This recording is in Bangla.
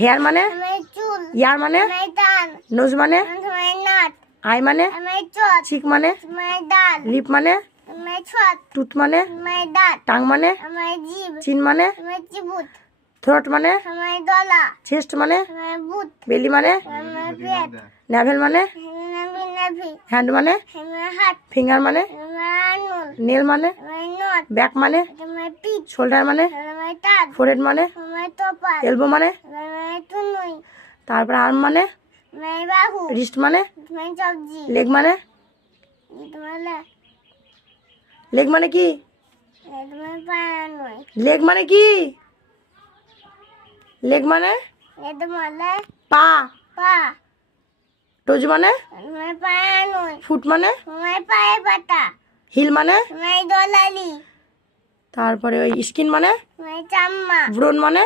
হেয়ার মানে চুল, ইয়ার মানে দান, নোজ মানে নাট, আই মানে চট, চিক মানে ডাল, লিপ মানে ছট, টুথ মানে দাঁত, টাং মানে জিভ, চিন মানে চিবুত, থ্রোট মানে দলা, চেস্ট মানে বুট, বেলি মানে পেট, নাভেল মানে নাভি, হ্যান্ড মানে হাত, ফিঙ্গার মানে আঙুল, নেল মানে নট, ব্যাক মানে পিঠ, শোল্ডার মানে তাঁত, ফোরহেড মানে তোপাল, এলবো মানে তুনুই, তারপর আর্ম মানে বাহু, রিস্ট মানে সবজি, লেগ মানে লেগ মানে কি পায়, লেগ মানে কি লেগ মানে পা পা, টোজ মানে পায়, ফুট মানে পায়ে পাতা, হিল মানে দলালি, তারপরে ওই স্কিন মানে চাম্মা, ব্রোন মানে